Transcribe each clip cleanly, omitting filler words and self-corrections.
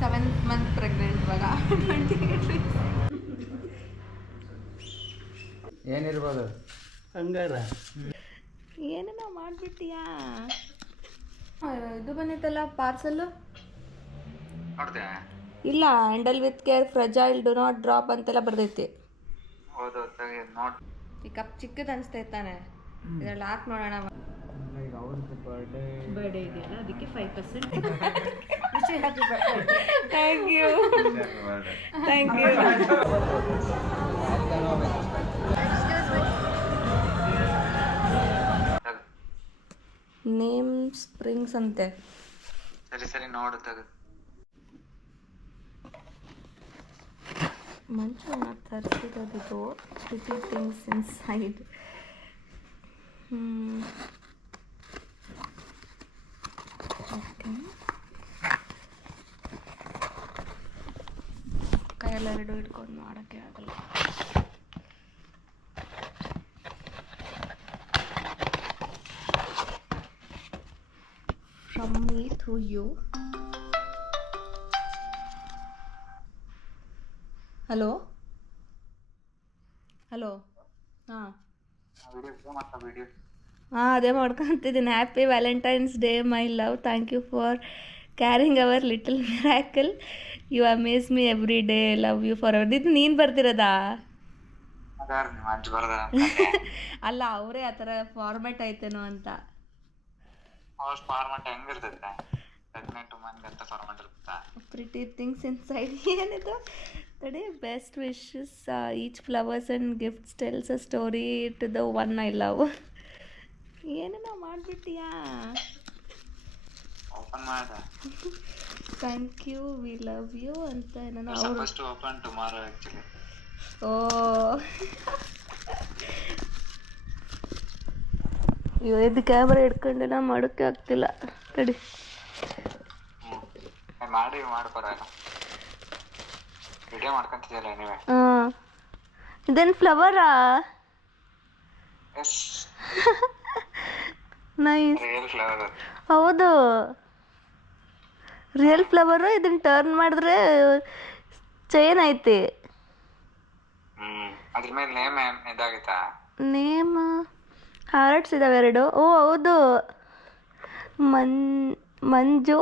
7th month pregnant ಇವಾಗ 28 weeks. ಏನಿರ್ಬೋದು ಹಂಗಾರ ಏನೇನೋ ಮಾಡಿಬಿಟ್ಟಿಯಾ. ಇದು ಬಂದಿತ್ತಲ್ಲ ಪಾರ್ಸಲ್, ಇಲ್ಲ handle with care fragile do not drop ಅಂತೆಲ್ಲ ಬರ್ದೈತಿ. ಈ ಕಪ್ ಚಿಕ್ಕದು ಅನಿಸ್ತೈತೆ ತಾನೆ, ಇದ್ರಲ್ಲಿ ಹಾಕಿ ನೋಡೋಣ. ಬರ್ಡೇ ಇದೆಯಲ್ಲ ಅದಕ್ಕೆ 5% thank you thank you. Name springs ಅಂತೆ. ಸರಿ ನೋಡು ತಗ. ಮಂಚು ತರಿಸಿರೋದು ಪ್ರಿಟಿ ಥಿಂಗ್ಸ್ ಇನ್ಸೈಡ್. ಓಕೆ, ಕೈಯಲ್ಲೆರಡು ಇಟ್ಕೊಂಡು ಮಾಡೋಕ್ಕೆ ಆಗಲ್ಲ. From me to you. Hello hello. ಹಾಂ ಅದೇ ಮಾಡ್ಕೊತಿದ್ದೀನಿ. Happy Valentine's day my love, thank you for carrying our little miracle, you amaze me every day, love you forever. ಇದು ನೀನು ಬರ್ತಿರೋದಾ? ಅಲ್ಲ, ಅವರೇ ಆ ಥರ ಫಾರ್ಮೆಟ್ ಐತೇನೋ ಅಂತ. ಪ್ರಿಟಿ ಥಿಂಗ್ಸ್ ಇನ್ಸೈಡ್ ಏನಿದೆ ತಡಿ. Best wishes, each flowers and gifts tells a story to the one I love. ಏನೇನೋ ಮಾಡಿಬಿಟ್ಟಿಯಾ. Thank you, we love you ಅಂತ ಏನೋ ಅವರು. ಓ ಇದು ಕ್ಯಾಮ್ರಾ ಹಿಡ್ಕೊಂಡೆಲ್ಲ ಮಾಡೋಕ್ಕೆ ಆಗ್ತಿಲ್ಲ ತಡಿ. ಹಾಂ, ಇದೇನು ಫ್ಲವರಾ? ನೈಸ್. ಹೌದು, ರಿಯಲ್ ಫ್ಲವರು. ಇದನ್ನ ಟರ್ನ್ ಮಾಡಿದ್ರೆ ಚೈನ್ ಐತಿ. ನೇಮ್ ಹಾರ್ಟ್ಸ್ ಇದಾವೆ ಎರಡು. ಓ ಹೌದು, ಮಂಜು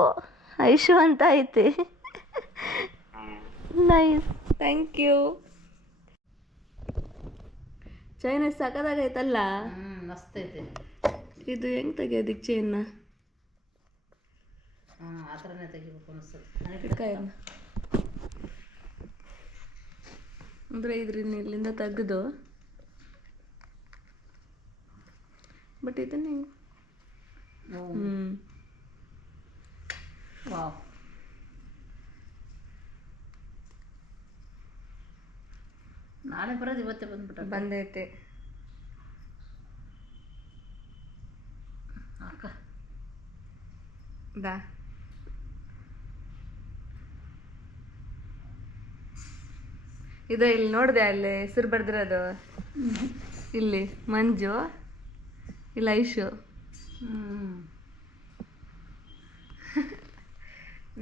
ಐಶು ಅಂತ ಐತಿ. Nice, thank you. ಚೈನ್ ಎಷ್ಟು ಸಕ್ಕದಾಗೈತಲ್ಲ. ಮಸ್ತ್ ಐತೆ. ಇದು ಹೆಂಗೆ ತೆಗಿಯೋದಿಕ್ಕೆ ಚೈನ್ನ? ಆ ಥರನೇ ತೆಗಿಬೇಕು ಅನಿಸ್ತದೆ. ಅಂದರೆ ಇದ್ರಿಂದ ಇಲ್ಲಿಂದ ತೆಗೆದು, ಬಟ್ ಇದನ್ನ ಹೆಂಗೆ? ವಾವ್, ನಾಳೆ ಬರೋದು ಇವತ್ತೇ ಬಂದೈತೆ. ಅಕ್ಕ ದಾ ಇದು ಇಲ್ಲಿ ನೋಡಿದೆ, ಅಲ್ಲಿ ಹೆಸರು ಬರ್ದಿರೋದು. ಇಲ್ಲಿ ಮಂಜು, ಇಲ್ಲ ಐಶು.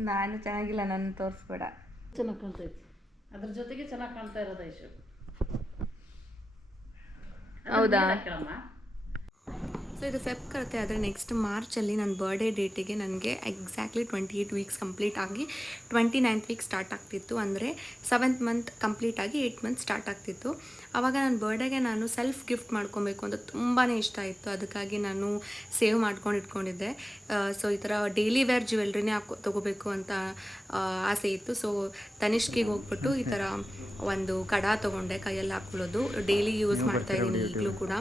ನಾನು ಚೆನ್ನಾಗಿಲ್ಲ, ನನ್ನ ತೋರಿಸ್ಬೇಡ. ಚೆನ್ನಾಗಿ ಕಾಣ್ತೈತಿ, ಅದ್ರ ಜೊತೆಗೆ ಚೆನ್ನಾಗಿ ಕಾಣ್ತಾ ಇರೋದು ಐಶು. ಹೌದಾ? ಸೊ ಇದು ಫೆಬ್ ಕರುತ್ತೆ, ಆದರೆ ನೆಕ್ಸ್ಟ್ ಮಾರ್ಚಲ್ಲಿ ನನ್ನ ಬರ್ಡೇ ಡೇಟಿಗೆ ನನಗೆ ಎಕ್ಸಾಕ್ಟ್ಲಿ 28 ವೀಕ್ಸ್ ಕಂಪ್ಲೀಟ್ ಆಗಿ 29th ವೀಕ್ ಸ್ಟಾರ್ಟ್ ಆಗ್ತಿತ್ತು. ಅಂದರೆ 7th ಮಂತ್ ಕಂಪ್ಲೀಟ್ ಆಗಿ 8th ಮಂತ್ ಸ್ಟಾರ್ಟ್ ಆಗ್ತಿತ್ತು. ಆವಾಗ ನನ್ನ ಬರ್ಡೇಗೆ ನಾನು ಸೆಲ್ಫ್ ಗಿಫ್ಟ್ ಮಾಡ್ಕೊಬೇಕು ಅಂತ ತುಂಬಾ ಇಷ್ಟ ಇತ್ತು. ಅದಕ್ಕಾಗಿ ನಾನು ಸೇವ್ ಮಾಡ್ಕೊಂಡು ಇಟ್ಕೊಂಡಿದ್ದೆ. ಸೊ ಈ ಥರ ಡೈಲಿ ವೇರ್ ಜ್ಯುವೆಲ್ರಿನೇ ತೊಗೋಬೇಕು ಅಂತ ಆಸೆ ಇತ್ತು. ಸೊ ತನಿಷ್ಕಿಗೆ ಹೋಗ್ಬಿಟ್ಟು ಈ ಥರ ಒಂದು ಕಡ ತೊಗೊಂಡೆ, ಕೈಯಲ್ಲಿ ಹಾಕ್ಕೊಳ್ಳೋದು. ಡೈಲಿ ಯೂಸ್ ಮಾಡ್ತಾಯಿದ್ದೀನಿ ಈಗಲೂ ಕೂಡ.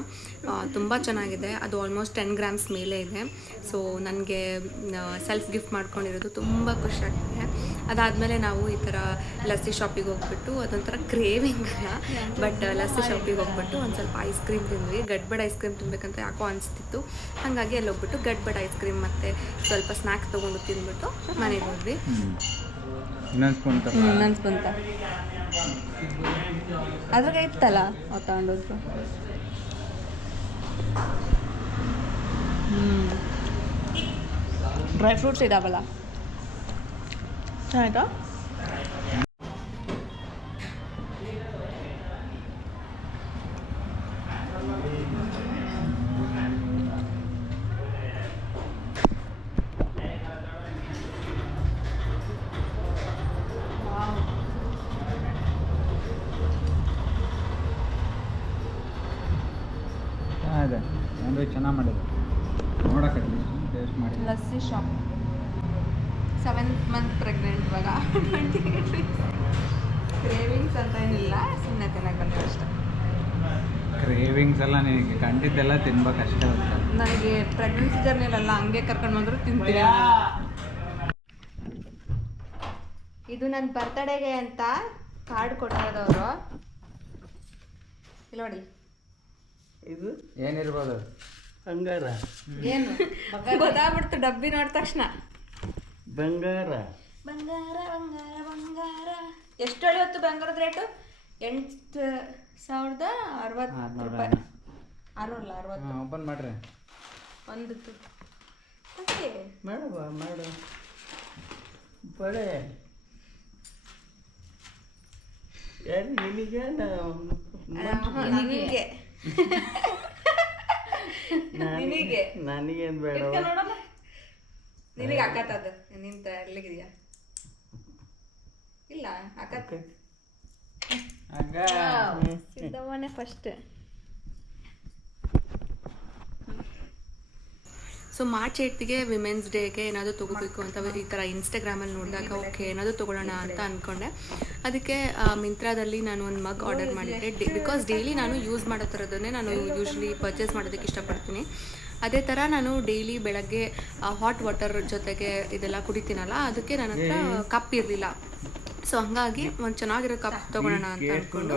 ತುಂಬ ಚೆನ್ನಾಗಿದೆ. ಅದು ಆಲ್ಮೋಸ್ಟ್ 10 ಗ್ರಾಮ್ಸ್ ಮೇಲೆ ಇದೆ. ಸೊ ನನಗೆ ಸೆಲ್ಫ್ ಗಿಫ್ಟ್ ಮಾಡ್ಕೊಂಡಿರೋದು ತುಂಬ ಖುಷಿ ಆಗ್ತಿದೆ. ಅದಾದಮೇಲೆ ನಾವು ಈ ಥರ ಲಸ್ಸಿ ಶಾಪಿಗೆ ಹೋಗ್ಬಿಟ್ಟು, ಅದೊಂಥರ ಕ್ರೇವಿಂಗ್ ಅಲ್ಲ, ಬಟ್ ಲಸ್ಸಿ ಶಾಪಿಗೆ ಹೋಗ್ಬಿಟ್ಟು ಒಂದು ಸ್ವಲ್ಪ ಐಸ್ ಕ್ರೀಮ್ ತಿಂದ್ವಿ. ಗಡ್ಬಡ್ ಐಸ್ ಕ್ರೀಮ್ ತಿನ್ಬೇಕಂತ ಯಾಕೋ ಅನಿಸ್ತಿತ್ತು. ಹಾಗಾಗಿ ಅಲ್ಲಿ ಹೋಗ್ಬಿಟ್ಟು ಗಡ್ಬಡ್ ಐಸ್ ಕ್ರೀಮ್ ಮತ್ತು ಸ್ವಲ್ಪ ಸ್ನ್ಯಾಕ್ಸ್ ತೊಗೊಂಡು ತಿಂದ್ಬಿಟ್ಟು ಮನೆಗೆ ಹೋದ್ವಿ. ನನ್ನ ಸ್ವಂತ ಅದ್ರಾಗ ಇತ್ತಲ್ಲ ಅವ್ರು ತಗೊಂಡೋದ್ರು. ಡ್ರೈ ಫ್ರೂಟ್ಸ್ ಇದಾವಲ್ಲ, ಆಯಿತಾ? ಅದೇ ಅಂದರೆ ಚೆನ್ನಾಗಿ ಮಾಡಿದೆ ನೋಡಕ್ಕೆ ಟೇಸ್ಟ್ ಮಾಡಿ. Lassi shop 7th month pregnant ಇವಾಗ 28 ವೀಕ್ಸ್. ಕ್ರೇವಿಂಗ್ಸ್ ಅಂತ ಏನಿಲ್ಲ, ಸುಮ್ಮನೆ ತಿನ್ನಕ್ಕಂತ ಅಷ್ಟೆ. ಕ್ರೇವಿಂಗ್ಸ್ ಎಲ್ಲ ನಿನಗೆ ಕಂಡಿದ್ದೆಲ್ಲ ತಿನ್ಬೇಕಷ್ಟೇ. ನನಗೆ ಪ್ರೆಗ್ನೆನ್ಸಿ ಜರ್ನಿಯಲ್ಲ ಹಂಗೆ ಕರ್ಕೊಂಡು ಬಂದರೂ ತಿಂತೀನಿ. ಇದು ನನ್ನ ಬರ್ತಡೇಗೆ ಅಂತ ಕಾರ್ಡ್ ಕೊಟ್ಟಿರೋದವರು. ಇಲ್ಲಿ ನೋಡಿ, ಇದು ಏನಿರ್ಬೋದು? ಬಂಗಾರ. ಏನು ಗೊತ್ತಾಗ್ಬಿಡ್ತು ಡಬ್ಬಿ ನೋಡಿದ ತಕ್ಷಣ. ಬಂಗಾರ ಬಂಗಾರ ಬಂಗಾರ ಬಂಗಾರ. ಎಷ್ಟು ಹೊತ್ತು ಬಂಗಾರದ ರೇಟು? 8,060 ರೂಪಾಯಿ. 660. ಓಪನ್ ಮಾಡ್ರಿ. ಒಂದು ಮಾಡು ಬಳೆ. ಯಾರು ನಿನಗೆ? ನಿನಗೆ ನನಗೇನು ಬೇಡ. ನಿನಗೆ ಅಕ್ಕತ್ತದ ನಿಂತ ಎಲ್ಲಿಗಿದೆಯಾ? ಇಲ್ಲ ಅಕ್ಕತ್ತ ಸಿದ್ದಮ್ಮನೆ ಫಸ್ಟ್. ಸೊ ಮಾರ್ಚ್ 8ಗೆ ವಿಮೆನ್ಸ್ ಡೇಗೆ ಏನಾದರೂ ತೊಗೋಬೇಕು ಅಂತ ಈ ಥರ ಇನ್ಸ್ಟಾಗ್ರಾಮಲ್ಲಿ ನೋಡಿದಾಗ ಓಕೆ ಏನಾದರೂ ತೊಗೊಳ್ಳೋಣ ಅಂತ ಅಂದ್ಕೊಂಡೆ. ಅದಕ್ಕೆ ಮಿಂತ್ರಾದಲ್ಲಿ ನಾನು ಒಂದು ಮಗ್ ಆರ್ಡರ್ ಮಾಡಿದ್ದೆ. ಬಿಕಾಸ್ ಡೈಲಿ ನಾನು ಯೂಸ್ ಮಾಡೋ ಥರದನ್ನೇ ನಾನು ಯೂಶ್ವಲಿ ಪರ್ಚೇಸ್ ಮಾಡೋದಕ್ಕೆ ಇಷ್ಟಪಡ್ತೀನಿ. ಅದೇ ಥರ ನಾನು ಡೈಲಿ ಬೆಳಗ್ಗೆ ಹಾಟ್ ವಾಟರ್ ಜೊತೆಗೆ ಇದೆಲ್ಲ ಕುಡಿತೀನಲ್ಲ, ಅದಕ್ಕೆ ನನ್ನ ಹತ್ರ ಕಪ್ ಇರಲಿಲ್ಲ. ಸೊ ಹಂಗಾಗಿ ಒಂದು ಚೆನ್ನಾಗಿರೋ ಕಪ್ ತೊಗೊಳ್ಳೋಣ ಅಂತ ಅಂದ್ಕೊಂಡು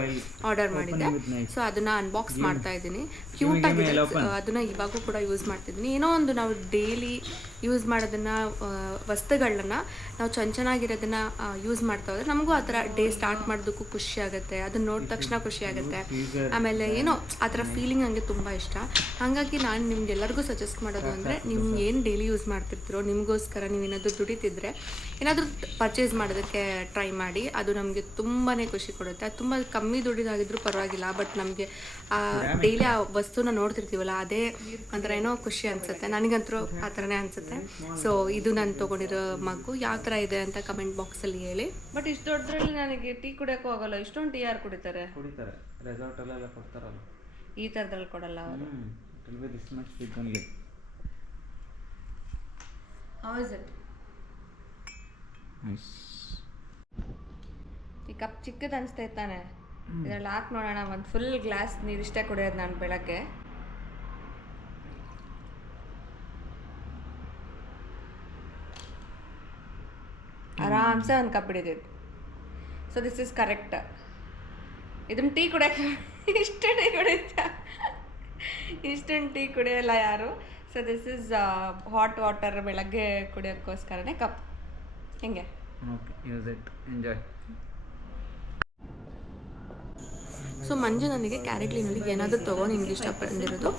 ಆರ್ಡರ್ ಮಾಡಿದ್ದೆ. ಸೊ ಅದನ್ನು ಅನ್ಬಾಕ್ಸ್ ಮಾಡ್ತಾ ಇದ್ದೀನಿ. ಕ್ಯೂಟಾಗಿದೆ, ಅದನ್ನು ಇವಾಗೂ ಕೂಡ ಯೂಸ್ ಮಾಡ್ತಿದ್ದೀನಿ. ಏನೋ ಒಂದು ನಾವು ಡೈಲಿ ಯೂಸ್ ಮಾಡೋದನ್ನು ವಸ್ತುಗಳನ್ನ ನಾವು ಚೆನ್ನಾಗಿರೋದನ್ನು ಯೂಸ್ ಮಾಡ್ತಾ ಹೋದ್ರೆ ನಮಗೂ ಆ ಥರ ಡೇ ಸ್ಟಾರ್ಟ್ ಮಾಡೋದಕ್ಕೂ ಖುಷಿ ಆಗುತ್ತೆ. ಅದನ್ನ ನೋಡಿದ ತಕ್ಷಣ ಖುಷಿ ಆಗುತ್ತೆ. ಆಮೇಲೆ ಏನೋ ಆ ಥರ ಫೀಲಿಂಗ್ ನನಗೆ ತುಂಬ ಇಷ್ಟ. ಹಾಗಾಗಿ ನಾನು ನಿಮ್ಗೆಲ್ಲರಿಗೂ ಸಜೆಸ್ಟ್ ಮಾಡೋದು ಅಂದರೆ, ನೀವು ಏನು ಡೈಲಿ ಯೂಸ್ ಮಾಡ್ತಿರ್ತೀರೋ ನಿಮಗೋಸ್ಕರ ನೀವೇನಾದರೂ ದುಡಿತಿದ್ರೆ ಏನಾದರೂ ಪರ್ಚೇಸ್ ಮಾಡೋದಕ್ಕೆ ಟ್ರೈ ಮಾಡಿ. ಅದು ನಮಗೆ ತುಂಬಾ ಖುಷಿ ಕೊಡುತ್ತೆ. ಅದು ತುಂಬ ಕಮ್ಮಿ ದುಡಿದಾಗಿದ್ರೂ ಪರವಾಗಿಲ್ಲ, ಬಟ್ ನಮಗೆ ಡೈಲಿ ಆ ವಸ್ತುನ ನೋಡ್ತಿರ್ತೀವಲ್ಲ, ಅದೇ ಒಂಥರ ಏನೋ ಖುಷಿ ಅನಿಸುತ್ತೆ. ನನಗಂತೂ ಆ ಥರನೇ ಅನಿಸುತ್ತೆ. ಸೊ ಇದು ನಾನು ತೊಗೊಂಡಿರೋ ಮಗು ಯಾವ ಥರ ಇದೆ ಅಂತ ಕಮೆಂಟ್ ಬಾಕ್ಸಲ್ಲಿ ಹೇಳಿ. ಬಟ್ ಇಷ್ಟು ದೊಡ್ಡದ್ರಲ್ಲಿ ನನಗೆ ಟೀ ಕುಡಿಯೋಕ್ಕೂ ಆಗೋಲ್ಲ. ಇಷ್ಟೊಂದು ಟೀ ಯಾರು ಕುಡಿತಾರೆ? ರೆಸಾರ್ಟಲ್ಲೆಲ್ಲ ಕೊಡ್ತಾರಲ್ಲ, ಈ ಥರದ್ರಲ್ಲಿ ಕೊಡಲ್ಲ ಅವರು. How is it? ಈ ಕಪ್ ಚಿಕ್ಕದು ಅನಿಸ್ತಾ ಇತ್ತಾನೆ. ಇದರಲ್ಲಿ ಹಾಕಿ ನೋಡೋಣ. ಒಂದು ಫುಲ್ ಗ್ಲಾಸ್ ನೀರಿಷ್ಟೇ ಕುಡಿಯೋದು ನಾನು ಬೆಳಗ್ಗೆ. ಆರಾಮ್ಸೆ ಒಂದು ಕಪ್ ಹಿಡಿದಿದ್ದು. So this is correct. ಇದನ್ನು ಟೀ ಕುಡಿಯೋಕ್ಕೆ ಇಷ್ಟೊಂದು ಟೀ ಕುಡಿಯೋಲ್ಲ ಯಾರು. So this is hot water ಬೆಳಗ್ಗೆ ಕುಡಿಯೋಕ್ಕೋಸ್ಕರನೇ ಕಪ್. ಹೆಂಗೆ? Okay, use it, enjoy. So Manju ನನಗೆ ಕ್ಯಾರೆಟ್ಲಿನಲ್ಲಿ ಏನಾದರೂ ತೊಗೋ ನಿಮ್ಗೆ ಇಷ್ಟಪಟ್ಟಿರೋದು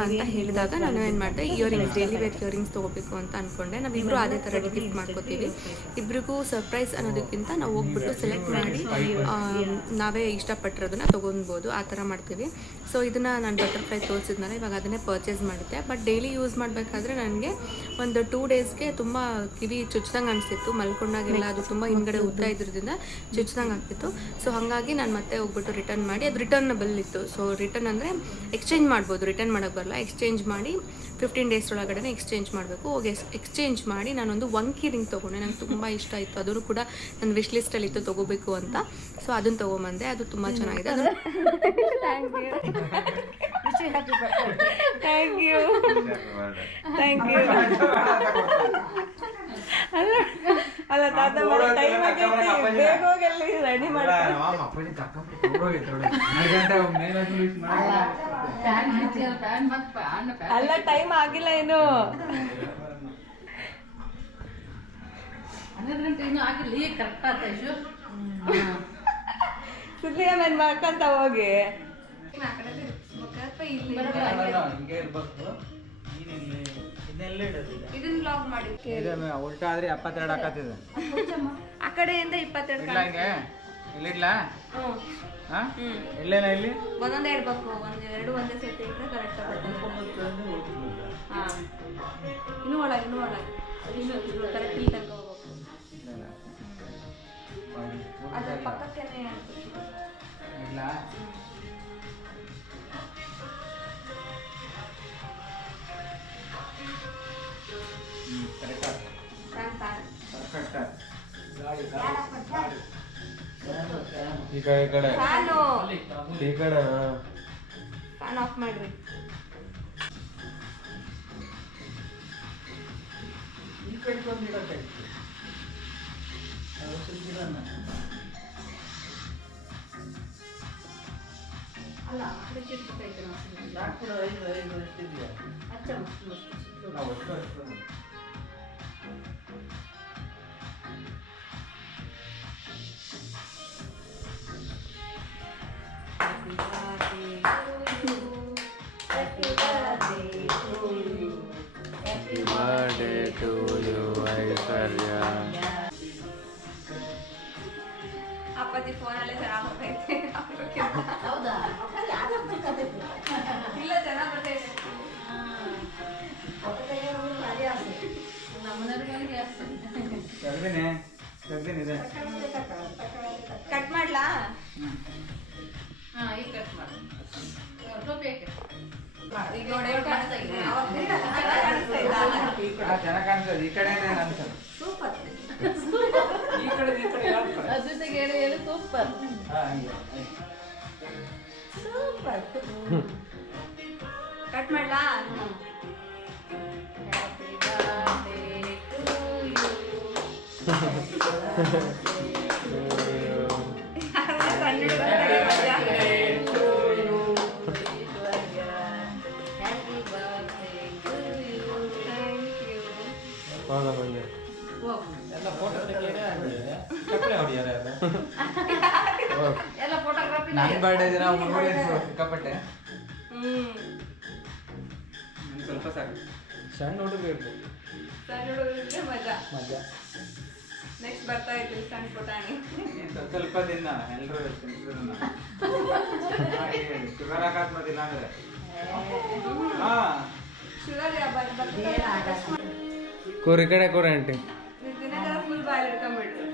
ಅಂತ ಹೇಳಿದಾಗ ನಾನು ಏನು ಮಾಡಿದೆ, ಇಯರಿಂಗ್ಸ್, ಡೈಲಿ ವೇರ್ ಇಯರಿಂಗ್ಸ್ ತೊಗೋಬೇಕು ಅಂತ ಅಂದ್ಕೊಂಡೆ. ನಾವಿಬ್ಬರು ಅದೇ ಥರ ಗಿಫ್ಟ್ ಮಾಡ್ಕೋತೀವಿ. ಇಬ್ಬರಿಗೂ ಸರ್ಪ್ರೈಸ್ ಅನ್ನೋದಕ್ಕಿಂತ ನಾವು ಹೋಗ್ಬಿಟ್ಟು ಸೆಲೆಕ್ಟ್ ಮಾಡಿ ನಾವೇ ಇಷ್ಟಪಟ್ಟಿರೋದನ್ನ ತೊಗೊಬೋದು, ಆ ಥರ ಮಾಡ್ತೀವಿ. ಸೊ ಇದನ್ನು ನಾನು ಬಟರ್ಫ್ಲೈ ತೋರಿಸಿದ್ನಲ್ಲ, ಇವಾಗ ಅದನ್ನೇ ಪರ್ಚೇಸ್ ಮಾಡಿದ್ದೆ. ಬಟ್ ಡೈಲಿ ಯೂಸ್ ಮಾಡಬೇಕಾದ್ರೆ ನನಗೆ ಒಂದು 2 ಡೇಸ್ಗೆ ತುಂಬ ಕಿವಿ ಚುಚ್ಚಿದಂಗೆ ಅನಿಸ್ತಿತ್ತು. ಮಲ್ಕೊಂಡಾಗೆಲ್ಲ ಅದು ತುಂಬ ಹಿಂದ್ಗಡೆ ಉದ್ದ ಇದ್ರದಿಂದ ಚುಚ್ಚಿದಂಗೆ ಆಗ್ತಿತ್ತು. ಸೊ ಹಾಗಾಗಿ ನಾನು ಮತ್ತೆ ಹೋಗ್ಬಿಟ್ಟು ರಿಟರ್ನ್ ಮಾಡಿ, ಅದು ರಿಟರ್ನಬಲ್ ಇತ್ತು. ಸೊ ರಿಟರ್ನ್ ಅಂದರೆ ಎಕ್ಸ್ಚೇಂಜ್ ಮಾಡ್ಬೋದು, ರಿಟರ್ನ್ ಮಾಡೋಕ್ಕೆ ಬರಲ್ಲ. ಎಕ್ಸ್ಚೇಂಜ್ ಮಾಡಿ 15 ಡೇಸ್ ಒಳಗಡೆ ಎಕ್ಸ್ಚೇಂಜ್ ಮಾಡಬೇಕು. ಹೋಗಿ ಎಕ್ಸ್ಚೇಂಜ್ ಮಾಡಿ ನಾನೊಂದು ವಂಕಿ ರಿಂಗ್ ತೊಗೊಂಡೆ. ನಂಗೆ ತುಂಬ ಇಷ್ಟ ಆಯಿತು. ಅದನ್ನು ಕೂಡ ನನ್ನ ವಿಶ್ ಲಿಸ್ಟಲ್ಲಿ ಇತ್ತು ತೊಗೋಬೇಕು ಅಂತ. ಸೊ ಅದನ್ನು ತೊಗೊಂಬಂದೆ. ಅದು ತುಂಬ ಚೆನ್ನಾಗಿದೆ. ಅದು ಥ್ಯಾಂಕ್ ಯು ಥ್ಯಾಂಕ್ ಯು. ಅಲ್ಲ ತಾತ ಟೈಮ್ ಆಗೈತಿ, ಬೇಗ ಹೋಗಿ ಅಲ್ಲಿ ರೆಡಿ ಮಾಡ್ತಾರೆ. ಅಲ್ಲ ಟೈಮ್ ಆಗಿಲ್ಲ ಏನು. 12 ಗಂಟೆ ಇನ್ನೂ ಆಗಿಲ್ಲ, ಈಗ ಕರೆಕ್ಟ್ ಆಯ್ತು. ಸುದ್ದಿಗೆ ಮೇಲೆ ಮಾಡ್ಕೊಂತ ಹೋಗಿ. ಇದನ್ನ ಬ್ಲಾಗ್ ಮಾಡಿ ಉಲ್ಟಾ ಆದ್ರೆ 72 ಹಾಕತ್ತಿದೆ. ಕಡೆಯಿಂದ 22 ಇಲ್ಲ ಹಿಂಗೆ ಇಲ್ಲಿಡ್ಲಾ ಹ್ಞೂ ಹಾಂ ಇಲ್ಲೇನ ಇಲ್ಲಿ ಒಂದೊಂದೇ ಇಡ್ಬೇಕು ಎರಡು ಒಂದೇ ಸೆಟ್ ಇಟ್ಟರೆ ಕರೆಕ್ಟ್ ಹಾಂ ಇನ್ನೂ ಒಳಗೆ ಇನ್ನೂ ಕರೆಕ್ಟ್ ಇಲ್ಲಿ ತನಕ ಹೋಗ್ಬೇಕು ಅದ್ರ ಪಕ್ಕಕ್ಕೇನೆ ಇಲ್ಲ ಕರೆಕ್ಟ್ ಪರ್ಫೆಕ್ಟ್ ಈ ಕಡೆ ಫ್ಯಾನು ಈ ಕಡೆ ಫ್ಯಾನ್ ಆಫ್ ಮಾಡ್ರಿ ಅಲ್ಲ ಬರ್ಡೇ ಟು ಯು ಐಶ್ವರ್ಯ. ಅಪ್ಪಾಜಿ ಫೋನಲ್ಲೇ ಚೆನ್ನಾಗಿ ಬರ್ತೈತೆ ಹೌದಾ ಇಲ್ಲ ಚೆನ್ನಾಗಿ ಬರ್ತೈತೆ ನಮ್ಮನೆಯವ್ರಿಗೆ ತೆಗ್ದಿನಿದೆ ಕಟ್ ಮಾಡ್ಲಾ ಹಾಂ ಈಗ ಕಟ್ ಮಾಡಿ ಟೋಪಿ ಹಾಕಿ ಈಗ ನೋಡಿ ಕಾಣಿಸ್ತಾ ಇದೆ ಚೆನ್ನಾಗಿ ಕಾಣಿಸ್ತದೆ ಈ ಕಡೆನೇ ಅನ್ಸಲ್ಲ ಸೂಪರ್ ಈ ಕಡೆ ಅದ್ರ ಜೊತೆಗೆ ಹೇಳಿ ಸೂಪರ್ ಸೂಪರ್ ಕಟ್ ಮಾಡ್ಲಾ happy birthday to you happy birthday to you ಹೌದಾ ಬಂದೆ ಎಲ್ಲ ಫೋಟೋ ಚಪ್ಪಲೆ ಹೊಡಿಯಾರ ಎಲ್ಲ ಫೋಟೋಗ್ರಾಫಿ ನನ್ನ ಬರ್ಡೇ ದಿನ ಹುಡುಗರು ಸಿಕ್ಕಾಪಟ್ಟೆ ಸ್ವಲ್ಪ ಸಾಕು ಸಣ್ಣ ಹುಡುಗ ಇರ್ಬೇಕು ಸಣ್ಣ ಹುಡುಗರಿಗೆ ಮಜಾ ಮಜಾ ನೆಕ್ಸ್ಟ್ ಬರ್ತಾ ಇದ್ವಿ ಸಣ್ಣ ಪುಟಾಣಿ ಸ್ವಲ್ಪ ದಿನ ಎಲ್ಲರೂ ಶುಗರ್ ಹಾಕತ್ ಮತ್ತಿಲ್ಲ ಅಂದ್ರೆ ಹಾ ಶುಗರ್ ಕೂರ್ ಈ ಕಡೆ ಕೂರ ಆಂಟಿ. ದಿನಗಳ ಫುಲ್ ಬಾಯಲ್ಲಿ ಇಟ್ಕೊಂಡ್ಬಿಡ್ರಿ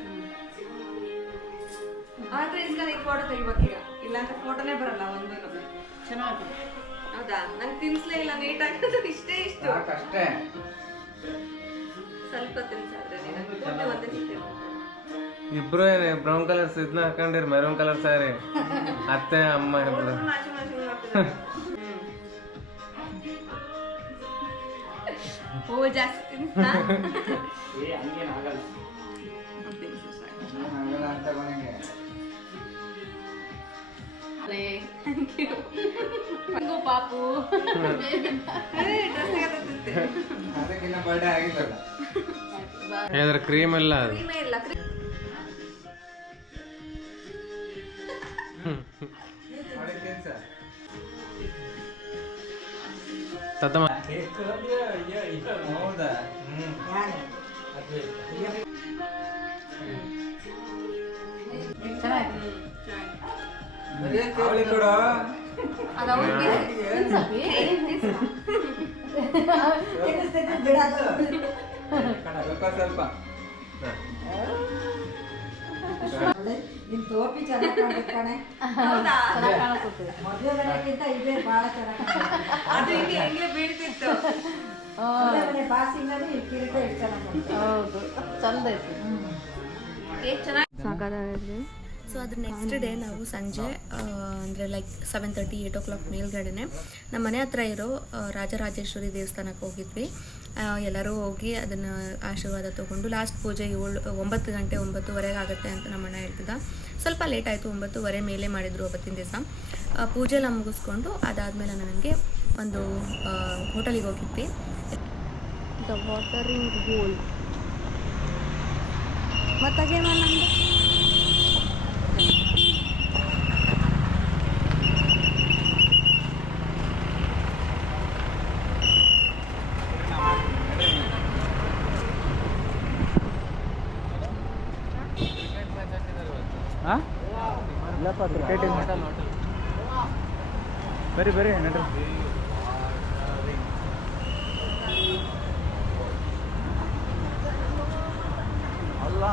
ಆದ್ರೆ ಇಸ್ಕೊಂಡು ಈಗ ಫೋಟೋ ತೆಗಿಬೇಕು ಈಗ ಇಲ್ಲಾಂದ್ರೆ ಫೋಟೋನೇ ಬರಲ್ಲ ಒಂದು ಚೆನ್ನಾಗಿ ಹೌದಾ ನಂಗೆ ತಿನ್ಸ್ಲೇ ಇಲ್ಲ ನೀಟಾಗಿ ಇಷ್ಟೇ ಇಷ್ಟು ಅಷ್ಟೇ ಸ್ವಲ್ಪ ತಿನ್ಸಾದ್ರೆ ನೀನು ಪೂರ್ತಿ ಒಂದೇ ಸಿಕ್ಕಿದೆ ಇಬ್ರು ಏನೇ ಬ್ರೌನ್ ಕಲರ್ ಇದನ್ನ ಹಾಕೊಂಡಿರಿ ಮೆರೂನ್ ಕಲರ್ ಸಾರಿ ಅತ್ತೆ ಅಮ್ಮ ಇಬ್ರು. ನಾಚಿ ಮಾಡ್ತಿದ್ದಾರೆ ಓ ಜಾಸ್ತಿ ತಿನ್ಸಾ ಹಂಗೇನಾಗಲ್ಲ ಆಗಲ್ಲ ಅಂತ ಕೊನೆಗೆ ಥ್ಯಾಂಕ್ ಯು ಪಾಪು ಡ್ರೆಸ್ ತಿಂತೆ ಅದಕ್ಕಿನ್ನ ಬರ್ಡೇ ಆಗಿದ್ದಲ್ಲ ಅದ್ರ ಕ್ರೀಮ್ ಎಲ್ಲ ಅದು ಕ್ರೀಮೇ ಇಲ್ಲ ನೋಡಿ ಕೆಲ್ಸ ತತ್ತಮ್ಮ ಹೌದಾ ಚೆನ್ನಾಗಿ ಅವಳಿ ಕೊಡು ಅದು ಸ್ವಲ್ಪ ಸ್ವಲ್ಪ ನಿನ್ ಟೋಪಿ ಚೆನ್ನಾಗಿ ಕಾಣುತ್ತೆ ಕಣೆ. ಹೌದಾ ಚೆನ್ನಾಗಿ ಕಾಣಿಸುತ್ತೆ ಮದುವೆ ಮನೆಗಿಂತ ಇದೇ ಬಹಳ ಚೆನ್ನಾಗಿ ಕಾಣುತ್ತೆ. ಅದು ಹಿಂಗೆ ಬೀಳ್ತಿತ್ತು ಮದುವೆ ಮನೆ ಬಾಸಿಂಗಲ್ಲಿ ಈ ಕಿರೀಟ ಎಷ್ಟು ಚೆನ್ನಾಗಿ ಕಾಣುತ್ತೆ. ಹೌದು ಚಂದ ಐತಿ ಎಷ್ಟು ಚೆನ್ನಾಗಿ ಸಾಕಾದ್ರೆ ಸೊ ಅದ್ರ ನೆಕ್ಸ್ಟ್ ಡೇ ನಾವು ಸಂಜೆ ಅಂದರೆ ಲೈಕ್ 7:30 8 o'clock ಮೇಲ್ಗಡೆನೆ ನಮ್ಮ ಮನೆ ಹತ್ರ ಇರೋ ರಾಜರಾಜೇಶ್ವರಿ ದೇವಸ್ಥಾನಕ್ಕೆ ಹೋಗಿದ್ವಿ. ಎಲ್ಲರೂ ಹೋಗಿ ಅದನ್ನು ಆಶೀರ್ವಾದ ತೊಗೊಂಡು ಲಾಸ್ಟ್ ಪೂಜೆ 9 ಗಂಟೆ 9:30 ಆಗುತ್ತೆ ಅಂತ ನಮ್ಮ ಅಣ್ಣ ಹೇಳ್ತಿದ್ದ. ಸ್ವಲ್ಪ ಲೇಟ್ ಆಯಿತು, 9:30 ಮೇಲೆ ಮಾಡಿದರು ಅವತ್ತಿನ ದಿವಸ. ಪೂಜೆ ಎಲ್ಲ ಮುಗಿಸ್ಕೊಂಡು ಅದಾದಮೇಲೆ ನನಗೆ ಒಂದು ಹೋಟೆಲಿಗೆ ಹೋಗಿದ್ವಿ. ದ ವಾಟರಿಂಗ್ ಹೋಲ್ ಮತ್ತಾಗೆ ನಮ್ಮದು ಹಾಂ ಇಲ್ಲಪ್ಪ ಕ್ರಿಕೆಟಿಂಗ್ ಬರ್ರಿ ಬರ್ರಿ ನಡ್ರಿ. ಅಲ್ಲ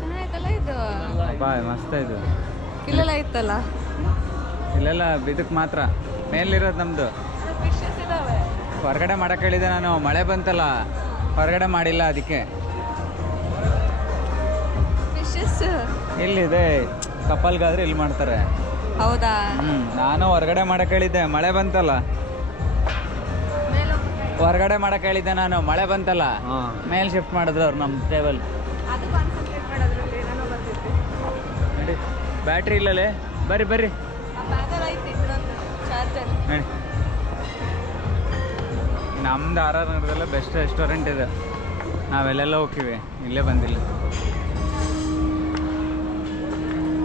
ಚೆನ್ನಾಗೈತಲ್ಲ ಇದು. ಬಾಯ್ ಮಸ್ತ ಇದು. ಇಲ್ಲೆಲ್ಲ ಇತ್ತಲ್ಲ ಇಲ್ಲೆಲ್ಲ ಇದಕ್ಕೆ ಮಾತ್ರ ಮೇಲಿರೋದು ನಮ್ಮದು. ಫಿಶಸ್ ಇದಾವೆ. ಹೊರಗಡೆ ಮಾಡಕ್ಕೆ ಹೇಳಿದೆ ನಾನು, ಮಳೆ ಬಂತಲ್ಲ ಹೊರಗಡೆ ಮಾಡಿಲ್ಲ ಅದಕ್ಕೆ. ಫಿಶಸ್ ಇಲ್ಲಿದೆ ಕಪ್ಪಲ್ಗಾದ್ರೆ ಇಲ್ಲಿ ಮಾಡ್ತಾರೆ. ಹೌದಾ? ನಾನು ಹೊರಗಡೆ ಮಾಡಕ್ಕೆ ಹೇಳಿದ್ದೆ, ಮಳೆ ಬಂತಲ್ಲ. ಹೊರಗಡೆ ಮಾಡಕ್ಕೆ ಹೇಳಿದ್ದೆ ನಾನು, ಮಳೆ ಬಂತಲ್ಲ ಮೇಲೆ ಶಿಫ್ಟ್ ಮಾಡಿದ್ರು ಅವ್ರು ನಮ್ಮ ಟೇಬಲ್. ಅದು ಕಾನ್ಸಂಟ್ರೇಟ್ ಮಾಡೋದ್ರಲ್ಲಿ ಏನೋ ಬರ್ತಿತ್ತು. ನೋಡಿ ಬ್ಯಾಟ್ರಿ ಇಲ್ಲಲೇ, ಬರ್ರಿ ಬರ್ರಿ ಆ ಬ್ಯಾಗಲ್ಲಿ ಐತಿ ಇನ್ನೊಂದು ಚಾರ್ಜರ್. ನೋಡಿ. ನಮ್ದು ಆರ್ ಆರ್ ನಗರದಲ್ಲೇ ಬೆಸ್ಟ್ ರೆಸ್ಟೋರೆಂಟ್ ಇದೆ, ನಾವೆಲ್ಲೆಲ್ಲ ಹೋಗ್ತೀವಿ, ಇಲ್ಲೇ ಬಂದಿಲ್ಲ.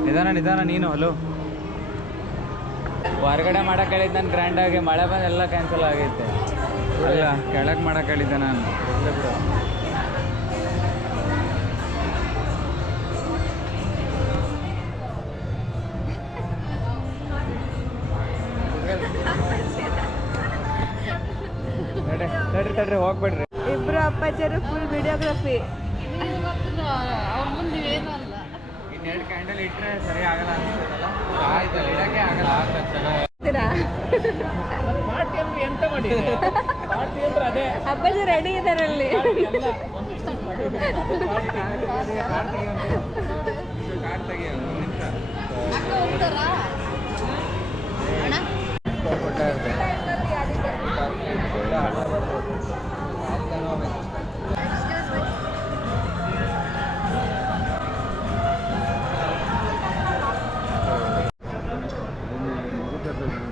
ನಿಧಾನ ನಿಧಾನ ನೀನು. ಹಲೋ, ಹೊರಗಡೆ ಮಾಡಕ್ಕೆ ಹೇಳಿದ್ದೆ ನಾನು ಗ್ರ್ಯಾಂಡಾಗಿ, ಮಳೆ ಬಂದು ಎಲ್ಲ ಕ್ಯಾನ್ಸಲ್ ಆಗೈತೆ. ಅಲ್ಲ ಕೆಳಗೆ ಮಾಡಕ್ಕೆ ಹೇಳಿದ್ದೆ ನಾನು. ಇಲ್ಲ ಬಿಡು. ತಡ್ರಿ ತಡ್ರಿ ಹೋಗ್ಬೇಡ್ರಿ. ಇಬ್ರು ಅಪ್ಪಾಜಿಯರು ಫುಲ್ ವಿಡಿಯೋಗ್ರಫಿ. ಅವ್ರ ಮುಂದೆ ಏನೂ ಅಲ್ಲ. ಇನ್ನೆರಡು ಕ್ಯಾಂಡಲ್ ಇಟ್ಟರೆ ಸರಿ ಆಗಲ್ಲ ಅನ್ಸುತ್ತಲ್ಲ, ಆಯ್ತು ಇಡಕ್ಕೆ ಆಗಲ್ಲ. ಪಾರ್ಟಿ ಅಂದ್ರೆ ಎಂತ ಮಾಡಿ, ಪಾರ್ಟಿ ಅಂದ್ರೆ ಅದೇ. ಅಪ್ಪಾಜಿ ರೆಡಿ ಇದಾರಲ್ಲಿ. ಕಾರ್ ತೆಗಿಯ ಒಂದು ನಿಮಿಷ. ಅಕ್ಕ ಹೋಗ್ತಾರಾ? ಅಣ್ಣ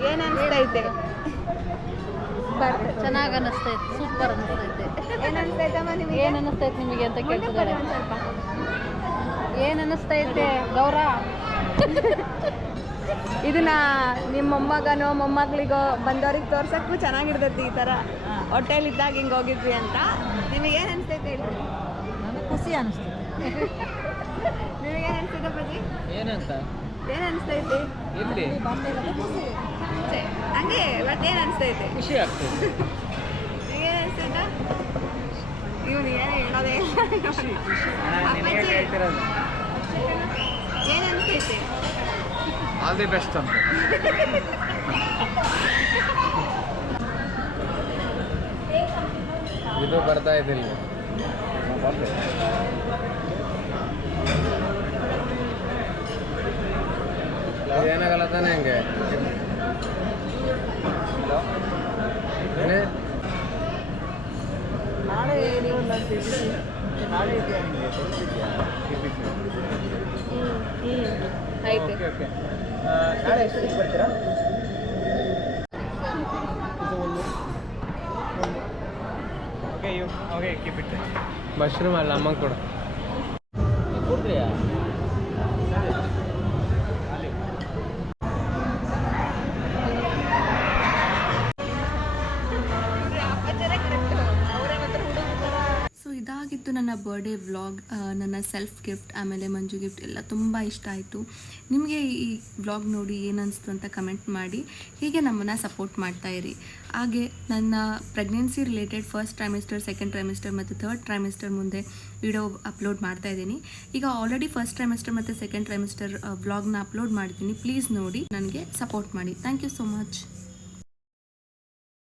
ಏನ್ ಅನ್ಸ್ತೈತೆ? ಚೆನ್ನಾಗಿ ಅನ್ನಿಸ್ತೈತೆ, ಸೂಪರ್ ಅನ್ನಿಸ್ತೈತೆ. ಏನ್ ಅನ್ಸ್ತೈತಮ್ಮ ನಿಮಗೆ? ಏನು ಅನ್ನಿಸ್ತೈತೆ ನಿಮಗೆ ಅಂತ ಕೇಳ್ತಿದ್ದಾರೆ. ಏನು ಅನ್ನಿಸ್ತೈತೆ ಗೌರ? ಇದನ್ನ ನಿಮ್ಮ ಮೊಮ್ಮಗನೋ ಮೊಮ್ಮಗಳಿಗೋ ಬಂದವ್ರಿಗೆ ತೋರ್ಸಕ್ಕೂ ಚೆನ್ನಾಗಿರ್ತೈತಿ. ಈ ಥರ ಹೋಟೆಲ್ ಇದ್ದಾಗ ಹಿಂಗೆ ಹೋಗಿದ್ವಿ ಅಂತ. ನಿಮಗೆ ಏನು ಅನ್ಸ್ತೈತೆ ಹೇಳಿ? ನನಗೆ ಖುಷಿ ಅನ್ನಿಸ್ತೈತೆ. ನಿಮಗೇನು ಅನ್ಸ್ತೈತೆ ಅಪ್ಪಾಜಿ? ಏನಂತ ಏನು ಅನ್ಸ್ತೈತಿ? ಇಲ್ಲಿ ಛೆ, ಹಂಗೆ ಮತ್ತೇನು ಅನ್ಸ್ತೈತೆ? ಖುಷಿ ಆಗ್ತದೆ. ನಿಮಗೇನು ಅನ್ಸ್ತೈತ? ಇವನು ಏನು ಹೇಳೋದೇ ಇಲ್ಲ. ಅಪ್ಪಾಜಿ ಹೇಳ್ತಿರೋದು ಏನು ಅನ್ಸ್ತೈತೆ? ಆಲ್ ದಿ ಬೆಸ್ಟ್ ಅಂತ. ಇದು ಬರ್ತಾ ಇದ್ದಿಲ್ಲ. ಏನಾಗಲ್ಲ ತಾನೆ ಹಂಗೆ. ನಾಳೆ ನೀವು ನಾಳೆ ಇದೆಯಾ ನಿಮಗೆ? ಆಯ್ತು. Okay okay. ನಾಳೆ ಎಷ್ಟೊತ್ತಿಗೆ ಬರ್ತೀರಾ? Okay okay keep it. Mushroom ಅಲ್ಲ ಅಮ್ಮಂಗೆ ಕೊಡು. ಕೊಡ್ತೀಯಾ? ಸೊ ಇದಾಗಿತ್ತು ನನ್ನ ಬರ್ಡೇ ವ್ಲಾಗ್, ನನ್ನ ಸೆಲ್ಫ್ ಗಿಫ್ಟ್, ಆಮೇಲೆ ಮಂಜು ಗಿಫ್ಟ್ ಎಲ್ಲ ತುಂಬ ಇಷ್ಟ ಆಯಿತು. ನಿಮಗೆ ಈ ವ್ಲಾಗ್ ನೋಡಿ ಏನನ್ನಿಸ್ತು ಅಂತ ಕಮೆಂಟ್ ಮಾಡಿ. ಹೀಗೆ ನಮ್ಮನ್ನು ಸಪೋರ್ಟ್ ಮಾಡ್ತಾಯಿರಿ. ಹಾಗೆ ನನ್ನ pregnancy related first trimester, second trimester ಮತ್ತು ಥರ್ಡ್ ಟ್ರೈಮಿಸ್ಟರ್ ಮುಂದೆ ವಿಡಿಯೋ ಅಪ್ಲೋಡ್ ಮಾಡ್ತಾ ಇದ್ದೀನಿ. ಈಗ ಆಲ್ರೆಡಿ ಫಸ್ಟ್ ಟ್ರೈಮಿಸ್ಟರ್ ಮತ್ತು ಸೆಕೆಂಡ್ ಟ್ರೈಮಿಸ್ಟರ್ ವ್ಲಾಗ್ನ ಅಪ್ಲೋಡ್ ಮಾಡ್ತೀನಿ. ಪ್ಲೀಸ್ ನೋಡಿ ನನಗೆ ಸಪೋರ್ಟ್ ಮಾಡಿ. Thank you so much.